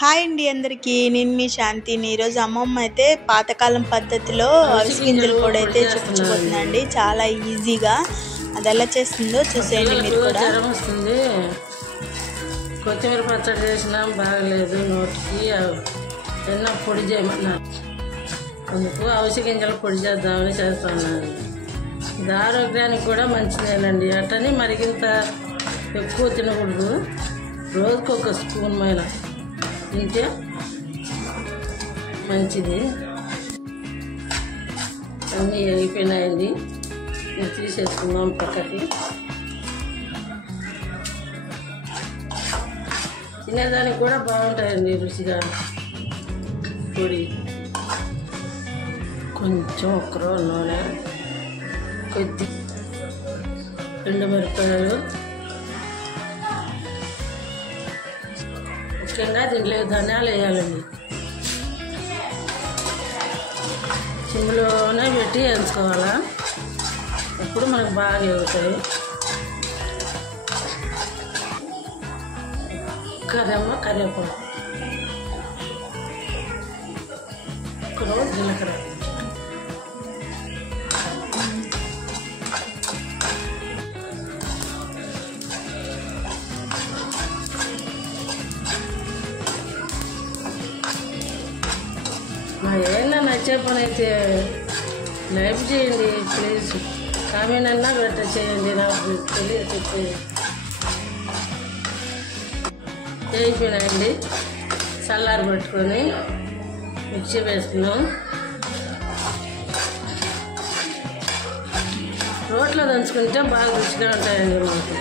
Hi అండి అందరికీ, నేను మీ శాంతిని. ఈరోజు అమ్మమ్మ అయితే పాతకాలం పద్ధతిలో అవిసె గింజల పొడి అయితే చూపించబోతుందండి. చాలా ఈజీగా అది ఎలా చేస్తుందో చూసేయండి మీరు కూడా. కొత్తిమీర పచ్చడి చేసినా బాగలేదు, నోటికి ఎన్నో పొడి చేయమన్నారు. అందుకు అవిసె గింజల పొడి చేద్దామని చేస్తున్నాను. ఇది ఆరోగ్యానికి కూడా మంచిదేనండి. అట్టని మరిగింత ఎక్కువ తినకూడదు. రోజుకు ఒక స్పూన్ పైన తింటే మంచిది. అన్నీ అయిపోయినాయండి, ఇది తీసేసుకుందాం పక్కకి. తినేదానికి కూడా బాగుంటాయండి రుచిగా. పొడి కొంచెం ఒక్కరో నూనె, కొద్ది ఎండుమిరపకాయలు, ముఖ్యంగా దీంట్లో ధనియాలు వేయాలండి. సిమ్లోనే పెట్టి వేసుకోవాలా, అప్పుడు మనకు బాగా ఎగుతాయి. కరివేపాకు, జీలకర్ర, ఏమన్నా నచ్చే పని అయితే లైక్ చేయండి ప్లీజ్. కామెంట్ అన్నా గట్ట చేయండి, నాకు తెలియదు. అయిపోయినాయండి, చల్లారి పెట్టుకొని మిక్సీ వేసుకున్నాం. రోట్లో దంచుకుంటే బాగా రుచిగా ఉంటాయండి. మాకు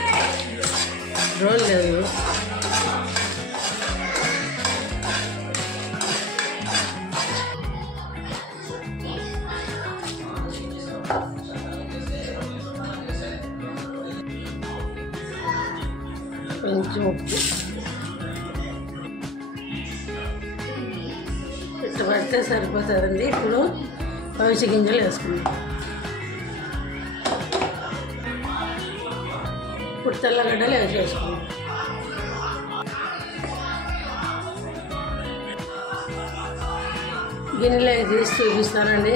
రోల్ లేదు. కొంచెం ఉప్పు ఇట్లా పడితే సరిపోతుందండి. ఇప్పుడు అవిసె గింజలు వేసుకుందాం. ఇప్పుడు తెల్లగడ్డలు వేసేసుకుందాం. గిన్నెలో తీసి చూపిస్తానండి.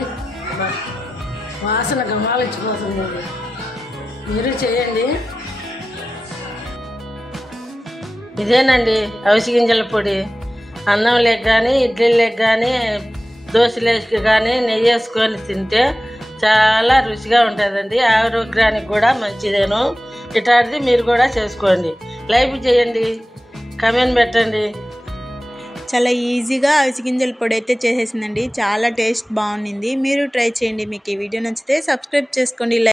వాసన గమాలించిపోతుంది. మీరు చేయండి. ఇదేనండి అవిసె గింజల పొడి. అన్నం లేక కానీ, ఇడ్లీ లేక కానీ, దోశలేకి కానీ నెయ్యి వేసుకొని తింటే చాలా రుచిగా ఉంటుందండి. ఆరోగ్యానికి కూడా మంచిదేను. ఇట్లాంటిది మీరు కూడా చేసుకోండి. లైక్ చేయండి, కామెంట్ పెట్టండి. చాలా ఈజీగా అవిసె గింజల పొడి అయితే చేసేసిందండి. చాలా టేస్ట్ బాగుంది. మీరు ట్రై చేయండి. మీకు ఈ వీడియో నచ్చితే సబ్స్క్రైబ్ చేసుకోండి.